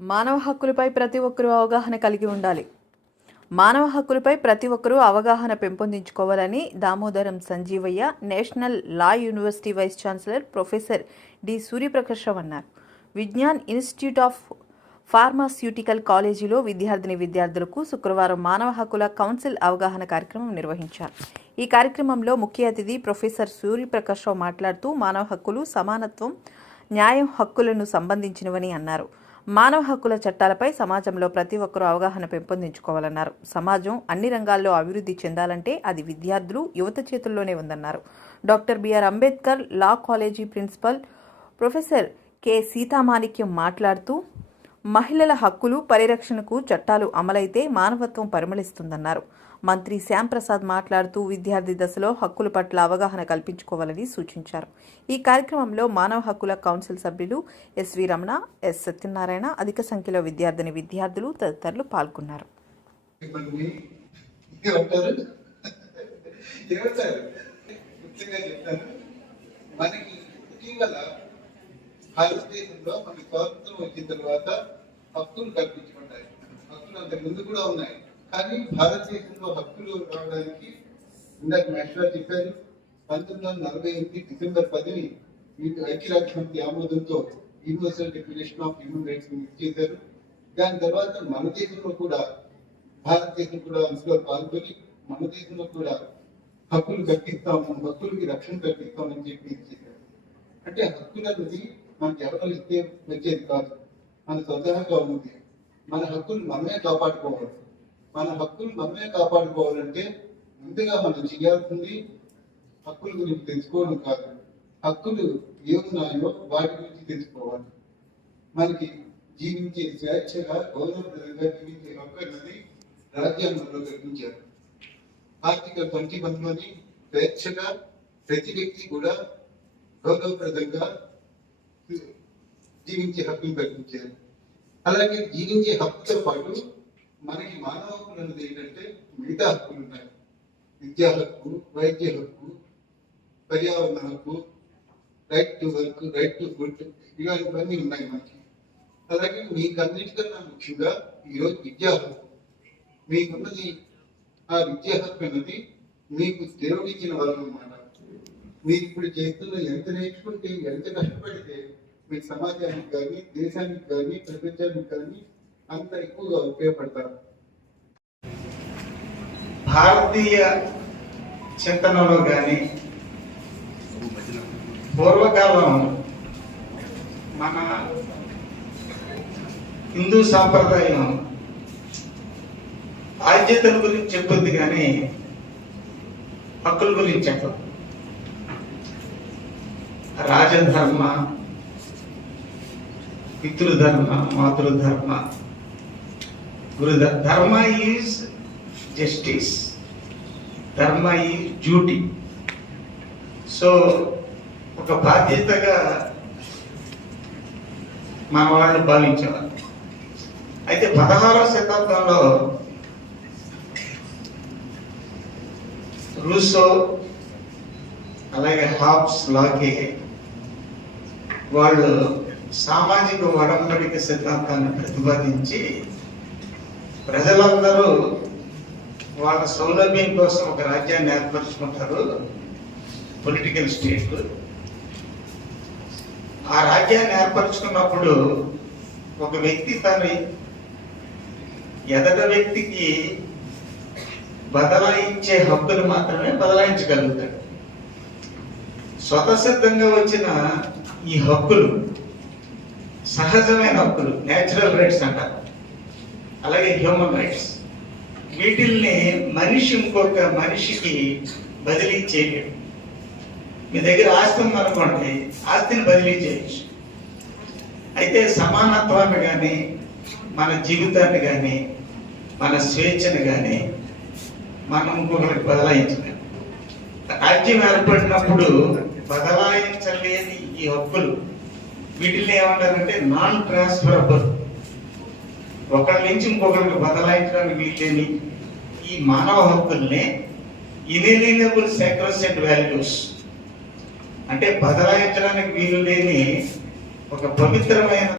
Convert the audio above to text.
మానవ హక్కులపై ప్రతి ఒక్కరూ అవగాహన కలిగి ఉండాలి. మానవ హక్కులపై ప్రతి ఒక్కరూ అవగాహన పెంపొందించుకోవాలని Damodaram Sanjivayya national law university vice chancellor professor D Suryaprakash Rao అన్నారు. విజ్ఞాన్ ఇన్స్టిట్యూట్ ఆఫ్ ఫార్మాస్యూటికల్ కాలేజీలో విద్యార్థిని విద్యార్థులకు శుక్రవారం మానవ హక్కుల కౌన్సిల్ అవగాహన కార్యక్రమం నిర్వహించారు. ఈ కార్యక్రమంలో ముఖ్య అతిథి ప్రొఫెసర్ సూర్యప్రకాష్ రావు మాట్లాడుతూ మానవ హక్కులు సమానత్వం న్యాయం హక్కులను సంబంధించినవని అన్నారు. మానవ హక్కుల చట్టాలపై సమాజంలో ప్రతి ఒక్కరూ అవగాహన పెంపొందించుకోవాలన్నారు. సమాజం అన్ని రంగాల్లో అభివృద్ధి చెందాలంటే అది విద్యార్థులు యువత చేతుల్లోనే ఉందన్నారు. Doctor B R Ambedkar law college principal professor K. Seethamanikyam మాట్లాడుతూ మహిళల హక్కులు పరిరక్షణకు చట్టాలు అమలైతే మానవత్వం పరిమళిస్తుందన్నారు. మంత్రి శ్యాంప్రసాద్ మాట్లాడుతూ విద్యార్థి దశలో హక్కుల పట్ల అవగాహన కల్పించుకోవాలని సూచించారు ఈ కార్యక్రమంలో మానవ హక్కుల కౌన్సిల్ సభ్యులు ఎస్వి రమణ ఎస్ సత్యనారాయణ అధిక సంఖ్యలో విద్యార్థిని విద్యార్థులు తదితరులు పాల్గొన్నారు మనకి ఇటీవల భారతదేశంలో మనకి స్వాతంత్రం వచ్చిన తర్వాత హక్కులు కల్పించబడ్డాయి హక్కులు అంతకు ముందు కూడా ఉన్నాయి కానీ భారతదేశంలో హక్కులు రావడానికి ఇందాక మేషరా చెప్పారు పంతొమ్మిది వందల నలభై ఎనిమిది డిసెంబర్ పదిని వీటి ఐక్యరాజ్య సమితి ఆమోదంతో universal declaration of human rights చేశారు. దాని తర్వాత మన దేశంలో కూడా భారతదేశం కూడా అందులో పాల్గొని మన దేశంలో కూడా హక్కులు కల్పిస్తాము హక్కులకి రక్షణ కల్పిస్తామని చెప్పి చేశారు. అంటే హక్కులు అనేది మనకి ఎవరో ఇస్తే వచ్చేది కాదు. మన స్వతహాగా ఉంది మన హక్కులు మనమే కాపాడుకోవాలి. మన హక్కులు మనమే కాపాడుకోవాలంటే ముందుగా మనం చేయాల్సింది హక్కుల గురించి తెలుసుకోవడం కాదు. హక్కులు ఏమున్నాయో వాటి గురించి తెలుసుకోవాలి. మనకి జీవించే స్వేచ్ఛగా గౌరవప్రదంగా జీవించే హక్కు అన్నది రాజ్యాంగంలో కల్పించారు. ఆర్టికల్ ట్వంటీ వన్లోని స్వేచ్ఛగా ప్రతి వ్యక్తి కూడా గౌరవప్రదంగా జీవించే హక్కును కల్పించారు. అలాగే జీవించే హక్కుతో పాటు మనకి మానవ హక్కులు అన్నది ఏంటంటే మిగతా హక్కులు ఉన్నాయి విద్యా హక్కు వైద్య హక్కు పర్యావరణ హక్కు right to work right to food ఇవన్నీ ఉన్నాయి మనకి. అలాగే మీకన్నిటికన్నా ముఖ్యంగా ఈరోజు విద్యా హక్కు. మీకున్నది ఆ విద్యా హక్కు అన్నది మీకు దేవుడిచ్చిన వాళ్ళు అన్నమాట. మీరు ఇప్పుడు చేస్తున్న ఎంత నేర్చుకుంటే ఎంత కష్టపడితే మీ సమాజానికి కానీ దేశానికి కానీ ప్రపంచానికి కానీ అంత ఎక్కువగా ఉపయోగపడతారు. భారతీయ చింతనలో కానీ పూర్వకాలం మన హిందూ సాంప్రదాయం బాధ్యతల గురించి చెప్తుంది కానీ హక్కుల గురించి చెప్పదు. రాజధర్మ పితృధర్మ మాతృధర్మ గురుధ dharma is justice. Dharma is duty. So ఒక బాధ్యతగా మన వాళ్ళు భావించేవారు. అయితే పదహారవ శతాబ్దంలో రూసో అలాగే హాబ్స్ లాకే వాళ్ళు సామాజిక వడంబడిక సిద్ధాంతాన్ని ప్రతిపాదించి ప్రజలందరూ వాళ్ళ సౌలభ్యం కోసం ఒక రాజ్యాన్ని ఏర్పరచుకుంటారు. పొలిటికల్ స్టేట్ ఆ రాజ్యాన్ని ఏర్పరచుకున్నప్పుడు ఒక వ్యక్తి తన ఎదట వ్యక్తికి బదలాయించే హక్కులు మాత్రమే బదలాయించగలుగుతాడు. స్వతసిద్ధంగా వచ్చిన ఈ హక్కులు సహజమైన హక్కులు నేచురల్ రైట్స్ అంటారు. అలాగే హ్యూమన్ రైట్స్ వీటిల్ని మనిషి ఇంకొక మనిషికి బదిలీ చేయలేడు. మీ దగ్గర ఆస్తి ఉందనుకోండి ఆస్తిని బదిలీ చేయొచ్చు. అయితే సమానత్వాన్ని కానీ మన జీవితాన్ని కానీ మన స్వేచ్ఛను కానీ మనం ఇంకొకరికి బదలాయించలేము రాజ్యం ఏర్పడినప్పుడు బదలాయించలేని ఈ హక్కులు వీటిని ఏమంటారంటే నాన్ ట్రాన్స్ఫరబుల్ ఒకరి నుంచి ఇంకొకరికి బదలాయించడానికి వీళ్ళని ఈ మానవ హక్కుల్ని ఇన్ఎలినబుల్ అండ్ వాల్యూస్. అంటే బదలాయించడానికి వీలు లేని ఒక పవిత్రమైన